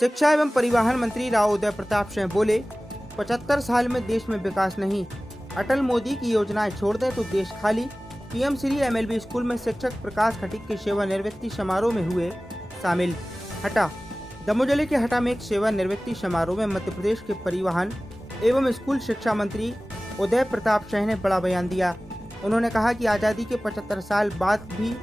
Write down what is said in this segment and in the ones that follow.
शिक्षा एवं परिवहन मंत्री राव उदय प्रताप सिंह बोले, 75 साल में देश में विकास नहीं, अटल मोदी की योजनाएं छोड़ दें तो देश खाली। पीएम श्री एमएलबी स्कूल में शिक्षक प्रकाश खटीक के सेवानिवृत्ति समारोह में हुए शामिल। हटा दमोह जिले के हटा में एक सेवानिवृत्ति समारोह में मध्य प्रदेश के परिवहन एवं स्कूल शिक्षा मंत्री उदय प्रताप सिंह ने बड़ा बयान दिया। उन्होंने कहा कि आज़ादी के 75 साल बाद भी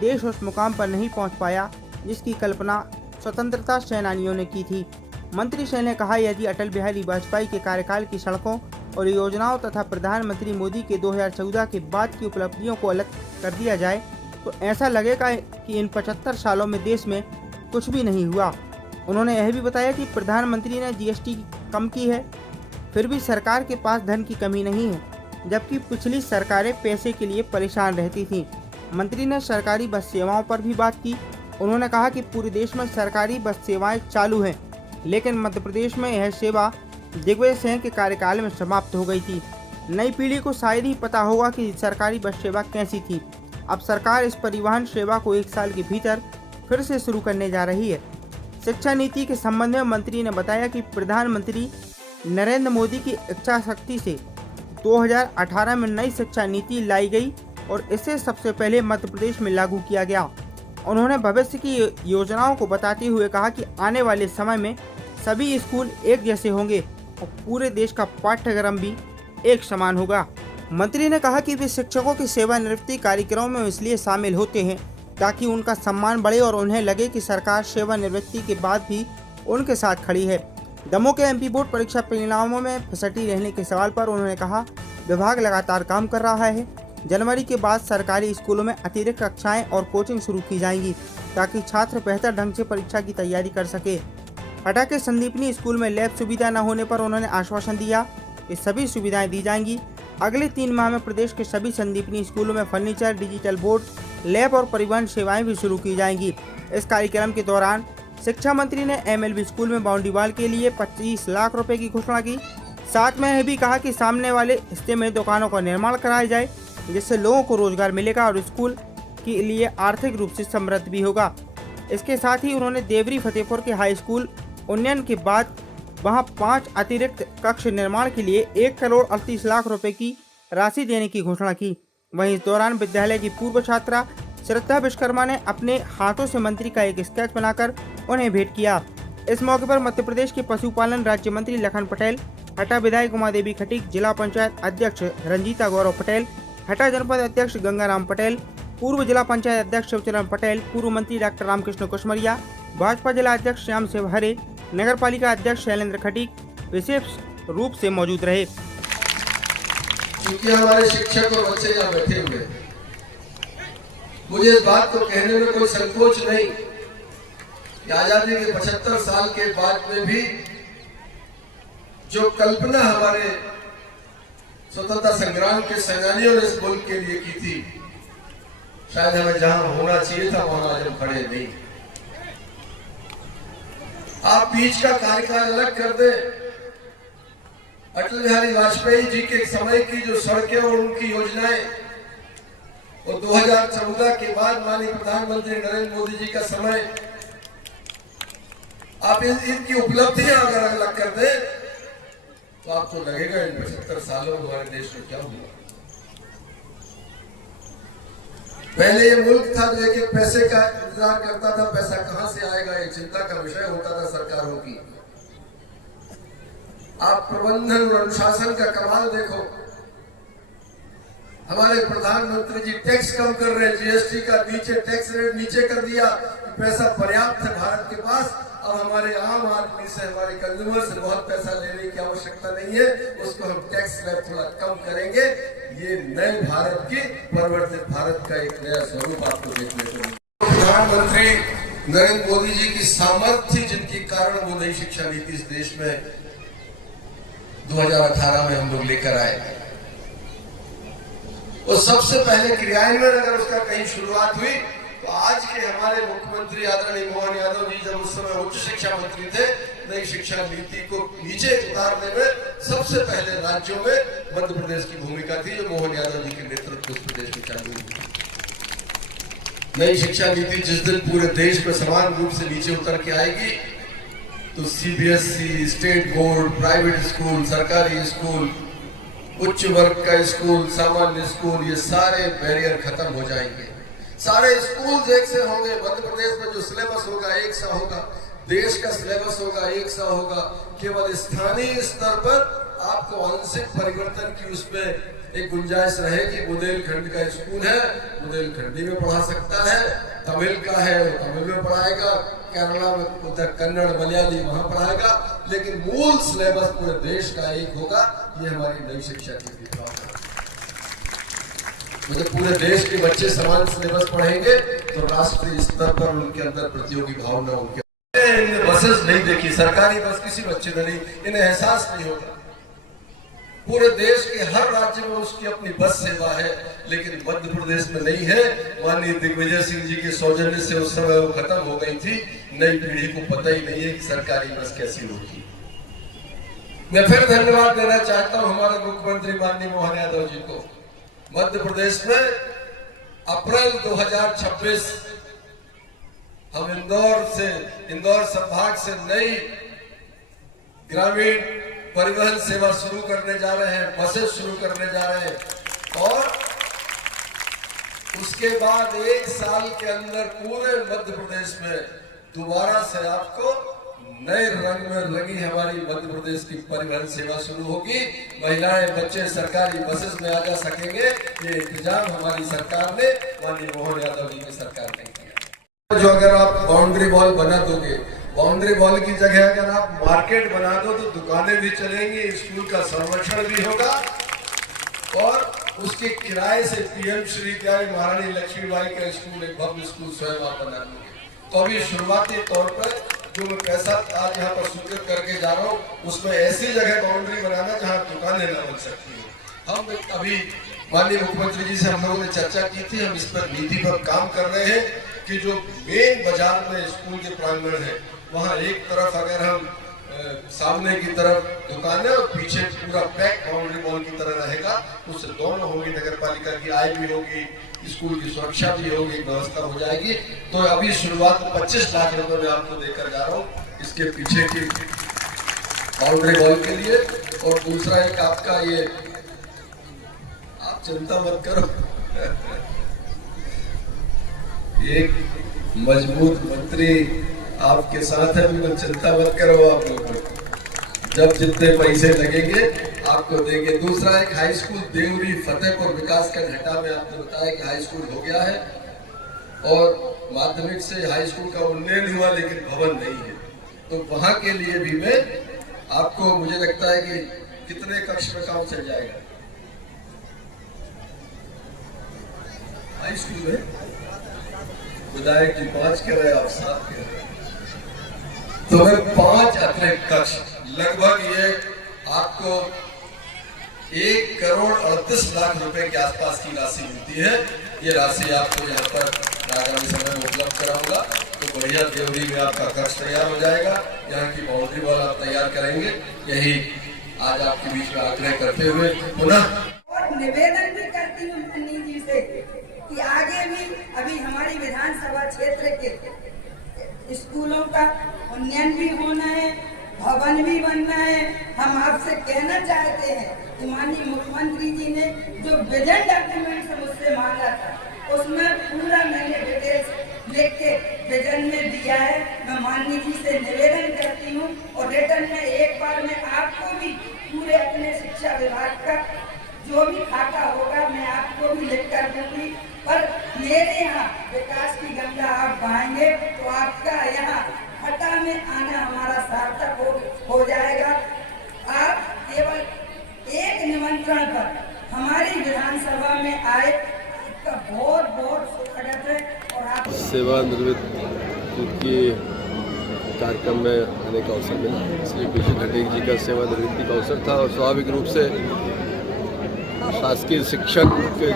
देश उस मुकाम पर नहीं पहुंच पाया जिसकी कल्पना स्वतंत्रता सेनानियों ने की थी। मंत्री सिंह ने कहा, यदि अटल बिहारी वाजपेयी के कार्यकाल की सड़कों और योजनाओं तथा प्रधानमंत्री मोदी के 2014 के बाद की उपलब्धियों को अलग कर दिया जाए तो ऐसा लगेगा कि इन 75 सालों में देश में कुछ भी नहीं हुआ। उन्होंने यह भी बताया कि प्रधानमंत्री ने जीएसटी कम की है, फिर भी सरकार के पास धन की कमी नहीं है, जबकि पिछली सरकारें पैसे के लिए परेशान रहती थीं। मंत्री ने सरकारी बस सेवाओं पर भी बात की। उन्होंने कहा कि पूरे देश में सरकारी बस सेवाएं चालू हैं, लेकिन मध्य प्रदेश में यह सेवा दिग्विजय सिंह के कार्यकाल में समाप्त हो गई थी। नई पीढ़ी को शायद ही पता होगा कि सरकारी बस सेवा कैसी थी। अब सरकार इस परिवहन सेवा को 1 साल के भीतर फिर से शुरू करने जा रही है। शिक्षा नीति के संबंध में मंत्री ने बताया कि प्रधानमंत्री नरेंद्र मोदी की इच्छा शक्ति से 2018 में नई शिक्षा नीति लाई गई और इसे सबसे पहले मध्य प्रदेश में लागू किया गया। उन्होंने भविष्य की योजनाओं को बताते हुए कहा कि आने वाले समय में सभी स्कूल एक जैसे होंगे और पूरे देश का पाठ्यक्रम भी एक समान होगा। मंत्री ने कहा कि वे शिक्षकों की सेवानिवृत्ति कार्यक्रमों में इसलिए शामिल होते हैं ताकि उनका सम्मान बढ़े और उन्हें लगे कि सरकार सेवानिवृत्ति के बाद भी उनके साथ खड़ी है। दमोह के एमपी बोर्ड परीक्षा परिणामों में फिसटी रहने के सवाल पर उन्होंने कहा, विभाग लगातार काम कर रहा है। जनवरी के बाद सरकारी स्कूलों में अतिरिक्त कक्षाएं और कोचिंग शुरू की जाएंगी ताकि छात्र बेहतर ढंग से परीक्षा की तैयारी कर सके। हटा के संदीपनी स्कूल में लैब सुविधा न होने पर उन्होंने आश्वासन दिया कि सभी सुविधाएं दी जाएंगी। अगले 3 माह में प्रदेश के सभी संदीपनी स्कूलों में फर्नीचर, डिजिटल बोर्ड, लैब और परिवहन सेवाएं भी शुरू की जाएंगी। इस कार्यक्रम के दौरान शिक्षा मंत्री ने एमएलबी स्कूल में बाउंड्री वॉल के लिए 25 लाख रुपए की घोषणा की। साथ में यह भी कहा कि सामने वाले हिस्से में दुकानों का निर्माण कराया जाए जिससे लोगों को रोजगार मिलेगा और स्कूल के लिए आर्थिक रूप से समृद्ध भी होगा। इसके साथ ही उन्होंने देवरी फतेहपुर के हाई स्कूल उन्नयन के बाद वहां 5 अतिरिक्त कक्ष निर्माण के लिए 1 करोड़ 38 लाख रुपए की राशि देने की घोषणा की। वहीं इस दौरान विद्यालय की पूर्व छात्रा श्रद्धा विश्वकर्मा ने अपने हाथों से मंत्री का एक स्केच बनाकर उन्हें भेंट किया। इस मौके पर मध्य प्रदेश के पशुपालन राज्य मंत्री लखन पटेल, हटा विधायक उमा देवी खटीक, जिला पंचायत अध्यक्ष रंजीता गौरव पटेल, हटा जनपद अध्यक्ष गंगाराम पटेल, पूर्व जिला पंचायत अध्यक्ष शिवचरण पटेल, पूर्व मंत्री डॉक्टर रामकृष्ण कुशमरिया, भाजपा जिला अध्यक्ष श्याम शिव हरे, नगर पालिका अध्यक्ष शैलेंद्र खटीक विशेष रूप से मौजूद रहे। क्योंकि हमारे शिक्षक और बच्चे यहाँ बैठे हुए, मुझे इस बात को कहने में कोई संकोच नहीं कि आजादी के 75 साल के बाद में भी जो कल्पना हमारे स्वतंत्रता संग्राम के सेनानियों ने इस मुल्क के लिए की थी, शायद हमें जहां होना चाहिए था वहां आज हम खड़े नहीं। आप बीच का कार्यकाल अलग कर दे। अटल बिहारी वाजपेयी जी के समय की जो सड़कें और उनकी योजनाएं, और 2014 के बाद माननीय प्रधानमंत्री नरेंद्र मोदी जी का समय, आप इनकी उपलब्धियां अगर अलग कर दे तो आपको लगेगा इन 75 सालों में हमारे देश में क्या हुआ। पहले ये मुल्क था जो एक पैसे का इंतजार करता था, पैसा कहां से आएगा ये चिंता का विषय होता था सरकारों की। आप प्रबंधन और अनुशासन का कमाल देखो। हमारे प्रधानमंत्री जी टैक्स कम कर रहे हैं, जीएसटी का टैक्स रेट नीचे कर दिया, पैसा पर्याप्त है भारत के पास। अब हमारे आम आदमी से, हमारे कंज्यूमर से बहुत पैसा लेने की आवश्यकता नहीं है, उसको हम टैक्स स्लैब थोड़ा कम करेंगे। ये नए भारत की, परिवर्तित भारत का एक नया स्वरूप आपको देखने को मिलेगा। प्रधानमंत्री नरेंद्र मोदी जी की सामर्थ्य जिनके कारण वो नई शिक्षा नीति इस देश में 2018 में हम लोग लेकर आए, वो सबसे पहले क्रियान्वयन अगर उसका कहीं शुरुआत हुई तो आज के हमारे मुख्यमंत्री आदरणीय मोहन यादव जी जब उस समय उच्च शिक्षा मंत्री थे, नई शिक्षा नीति को नीचे उतारने में सबसे पहले राज्यों में मध्य प्रदेश की भूमिका थी, जो मोहन यादव जी के नेतृत्व उस प्रदेश में चालू हुई। नई शिक्षा नीति जिस दिन पूरे देश में समान रूप से नीचे उतर के आएगी, तो CBSE, state board, private school, सरकारी स्कूल, उच्च वर्ग का स्कूल, सामान्य स्कूल, ये सारे बैरियर खत्म हो जाएंगे। सारे स्कूल एक से होंगे। मध्य प्रदेश में जो सिलेबस होगा एक सा होगा, देश का सिलेबस होगा एक सा होगा। केवल स्थानीय स्तर पर आपको आंशिक परिवर्तन की उसमें एक गुंजाइश रहेगी। बुंदेलखंड का स्कूल है, बुंदेलखंडी में पढ़ा सकता है, तमिल का है वो तमिल में पढ़ाएगा, केरला में उधर कन्नड़ मलयाली वहां पढ़ाएगा, लेकिन मूल सिलेबस पूरे देश का एक होगा। ये हमारी नई शिक्षा नीति का होगा। मतलब पूरे देश के बच्चे समान सिलेबस पढ़ेंगे तो राष्ट्रीय स्तर पर उनके अंदर प्रतियोगी भावना, उनके बसेस नहीं देखी, सरकारी बस किसी बच्चे ने नहीं, इन्हें एहसास नहीं होगा। पूरे देश के हर राज्य में उसकी अपनी बस सेवा है, लेकिन मध्य प्रदेश में नहीं है। माननीय दिग्विजय सिंह जी के सौजन्य से उस समय वो खत्म हो गई थी। नई पीढ़ी को पता ही नहीं है कि सरकारी बस कैसी होगी। मैं फिर धन्यवाद देना चाहता हूं हमारे मुख्यमंत्री माननीय मोहन यादव जी को। मध्य प्रदेश में अप्रैल 2026 हम इंदौर संभाग से नई ग्रामीण परिवहन सेवा शुरू करने जा रहे हैं, बसेस शुरू करने जा रहे हैं और उसके बाद 1 साल के अंदर पूरे मध्य प्रदेश में दोबारा से आपको नए रंग में रंगी हमारी मध्य प्रदेश की परिवहन सेवा शुरू होगी। महिलाएं, बच्चे सरकारी बसेस में आ जा सकेंगे। ये इंतजाम हमारी सरकार ने, माननीय मोहन यादव जी की सरकार ने किया। जो अगर आप बाउंड्री वॉल बना दोगे, बाउंड्री वॉल की जगह अगर आप मार्केट बना दो तो दुकानें भी चलेंगी, स्कूल का संरक्षण भी होगा और उसके किराए से पीएम श्री महारानी लक्ष्मीबाई का स्कूल, एक भव्य स्कूल स्वयं आप बना दोगे। तो अभी शुरुआती तौर पर जो मैं पैसा आज यहाँ पर स्वीकृत करके जा रहा हूँ, उसमें ऐसी जगह बाउंड्री बनाना जहाँ दुकानें न बन सकती हो। हम अभी माननीय मुख्यमंत्री जी से हम लोगों ने चर्चा की थी, हम इस पर नीति पर काम कर रहे हैं कि जो मेन बाजार में स्कूल के प्रांगण है, वहाँ एक तरफ अगर हम सामने की तरफ दुकान है और पीछे पूरा पैक बाउंड्री वॉल की तरह रहेगा, उससे दोनों होगी, नगर पालिका की आय भी होगी, स्कूल की सुरक्षा भी होगी, व्यवस्था हो जाएगी। तो अभी शुरुआत 25 लाख रुपए में आपको देकर जा रहा हूँ इसके पीछे की बाउंड्री वॉल के लिए। और दूसरा एक आपका ये, आप चिंता मत करो, एक मजबूत मंत्री आपके साथ है, बिल्कुल चिंता मत करो। आप लोग जब जितने पैसे लगेंगे आपको देंगे। दूसरा एक हाई स्कूल देवरी फतेहपुर विकासखंड हटा में आपने बताया कि हाई स्कूल हो गया है और माध्यमिक से हाई स्कूल का उन्नयन हुआ, लेकिन भवन नहीं है। तो वहां के लिए भी मैं आपको, मुझे लगता है कि कितने कक्ष में काम चल जाएगा हाई स्कूल में। विधायक जी 5 कह रहे, आप 7 कह रहे, तो मैं 5 अतिरिक्त कक्ष, लगभग ये आपको 1 करोड़ 38 लाख रुपए के आसपास की राशि मिलती है। ये राशि आपको यहाँ पर आगामी समय में उपलब्ध कराऊंगा। तो बढ़िया देवरी में आपका कक्ष तैयार हो जाएगा, यहाँ की बाउंड्री वॉल आप तैयार करेंगे। यही आज आपके बीच में आग्रह करते हुए पुनः और निवेदन भी करती हूँ मनी जी से कि आगे भी अभी हमारी विधानसभा क्षेत्र के स्कूलों का उन्नयन भी होना है, भवन भी बनना है। हम आपसे कहना चाहते हैं कि माननीय मुख्यमंत्री जी ने जो विजन डॉक्यूमेंट से मुझसे मांगा था, उसमें पूरा मैंने डिटेल्स लिख के विजन में दिया है। मैं माननीय जी से निवेदन करती हूँ और रिटर्न में एक बार मैं आपको भी पूरे अपने शिक्षा विभाग का जो भी खाता होगा मैं आपको भी लिख कर दूंगी। पर मेरे यहाँ विकास की गंगा आप बहाएंगे तो आपका यहाँ हटा में आना हमारा सार्थक हो जाएगा। आप केवल एक निमंत्रण पर हमारी विधानसभा में आए, इसका बहुत बहुत स्वागत है। और आप सेवानिवृत्त की कार्यक्रम में आने का अवसर मिला, इसलिए पीछे खटीक जी का सेवानिवृत्ति का अवसर था। और स्वाभाविक रूप से शासकीय शिक्षक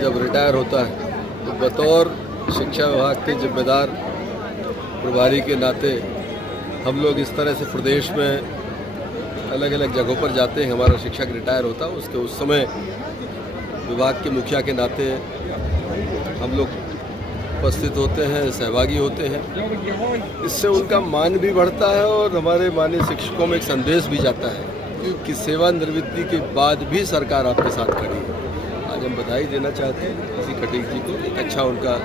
जब रिटायर होता है तो बतौर शिक्षा विभाग के जिम्मेदार प्रभारी के नाते हम लोग इस तरह से प्रदेश में अलग अलग जगहों पर जाते हैं। हमारा शिक्षक रिटायर होता है, उसके उस समय विभाग के मुखिया के नाते हम लोग उपस्थित होते हैं, सहभागी होते हैं। इससे उनका मान भी बढ़ता है और हमारे माननीय शिक्षकों में एक संदेश भी जाता है कि सेवानिवृत्ति के बाद भी सरकार आपके साथ खड़ी है। आज हम बधाई देना चाहते हैं किसी खटीक जी को, एक अच्छा उनका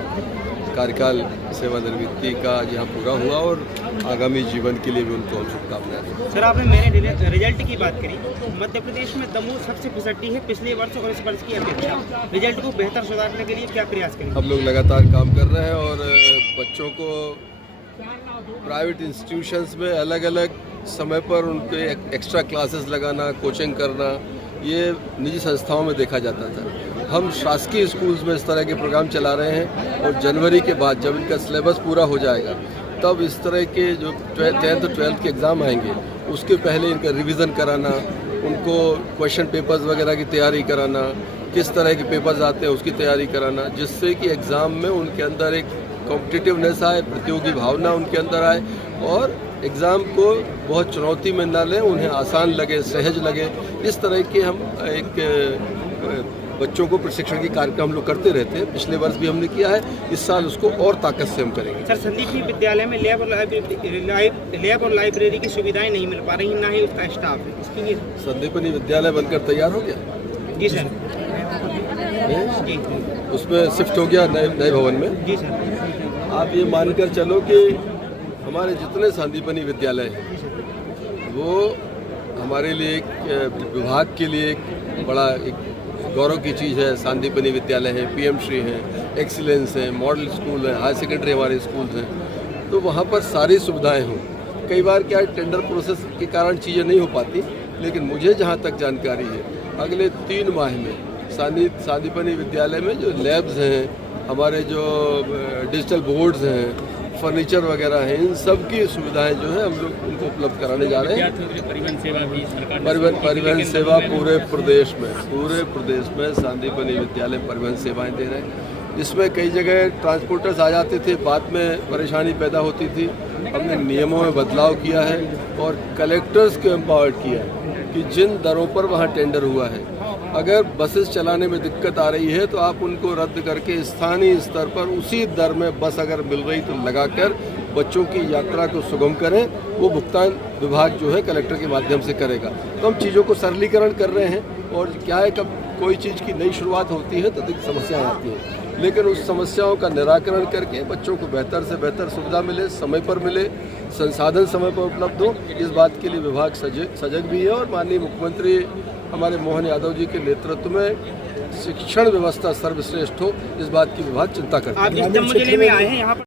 कार्यकाल सेवानिवृत्ति का यहाँ पूरा हुआ और आगामी जीवन के लिए भी उनको हम शुभकामनाएं दें। सर, आपने मेरे रिजल्ट की बात करी। मध्य प्रदेश में दमोह सबसे पिछड़ी है पिछले वर्ष और इस वर्ष की अपेक्षा। रिजल्ट को बेहतर सुधारने के लिए क्या प्रयास करेंगे? हम लोग लगातार काम कर रहे हैं और बच्चों को प्राइवेट इंस्टीट्यूशंस में अलग अलग समय पर उनके एक्स्ट्रा क्लासेस लगाना, कोचिंग करना, ये निजी संस्थाओं में देखा जाता था। हम शासकीय स्कूल्स में इस तरह के प्रोग्राम चला रहे हैं और जनवरी के बाद जब इनका सिलेबस पूरा हो जाएगा तब इस तरह के जो 10th और 12th के एग्ज़ाम आएंगे उसके पहले इनका रिवीजन कराना, उनको क्वेश्चन पेपर्स वगैरह की तैयारी कराना, किस तरह के पेपर्स आते हैं उसकी तैयारी कराना, जिससे कि एग्ज़ाम में उनके अंदर एक कॉम्पिटिटिवनेस आए, प्रतियोगी भावना उनके अंदर आए और एग्ज़ाम को बहुत चुनौती में न लें, उन्हें आसान लगे, सहज लगे। इस तरह के हम एक बच्चों को प्रशिक्षण की कार्यक्रम हम लोग करते रहते हैं। पिछले वर्ष भी हमने किया है, इस साल उसको और ताकत से हम करेंगे। सर, संदीपनी विद्यालय में लैब और लाइब्रेरी की सुविधाएं नहीं मिल पा रही, ना ही उसका स्टाफ है। इसके लिए संदीपनी विद्यालय बनकर तैयार हो गया? जी सर। जी, उसमें शिफ्ट हो गया नए भवन में। जी सर। आप ये मानकर चलो कि हमारे जितने संदीपनी विद्यालय हैं वो हमारे लिए एक विभाग के लिए एक बड़ा एक गौरव की चीज़ है। संदीपनी विद्यालय है, पीएम श्री हैं, एक्सीलेंस है, मॉडल स्कूल है, हाई सेकेंडरी हमारे स्कूल हैं, तो वहाँ पर सारी सुविधाएं हों। कई बार क्या टेंडर प्रोसेस के कारण चीज़ें नहीं हो पाती, लेकिन मुझे जहाँ तक जानकारी है अगले 3 माह में संदीपनी विद्यालय में जो लैब्स हैं, हमारे जो डिजिटल बोर्ड्स हैं, फर्नीचर वगैरह हैं, इन सब की सुविधाएं जो है हम लोग उनको उपलब्ध कराने जा रहे हैं। परिवहन सेवा भी सरकार परिवहन सेवा पूरे प्रदेश में संदीपनी विद्यालय परिवहन सेवाएं दे रहे हैं, जिसमें कई जगह ट्रांसपोर्टर्स आ जाते थे, बाद में परेशानी पैदा होती थी। हमने नियमों में बदलाव किया है और कलेक्टर्स को एम्पावर्ड किया है कि जिन दरों पर वहाँ टेंडर हुआ है, अगर बसेस चलाने में दिक्कत आ रही है तो आप उनको रद्द करके स्थानीय स्तर पर उसी दर में बस अगर मिल रही तो लगाकर बच्चों की यात्रा को सुगम करें। वो भुगतान विभाग जो है कलेक्टर के माध्यम से करेगा। तो हम चीज़ों को सरलीकरण कर रहे हैं और क्या है, कब कोई चीज़ की नई शुरुआत होती है तो समस्याएं आती हैं, लेकिन उस समस्याओं का निराकरण करके बच्चों को बेहतर से बेहतर सुविधा मिले, समय पर मिले, संसाधन समय पर उपलब्ध हो, इस बात के लिए विभाग सजग भी है। और माननीय मुख्यमंत्री हमारे मोहन यादव जी के नेतृत्व में शिक्षण व्यवस्था सर्वश्रेष्ठ हो, इस बात की विभाग चिंता करता है। आप जिस जिले में आए हैं यहाँ पर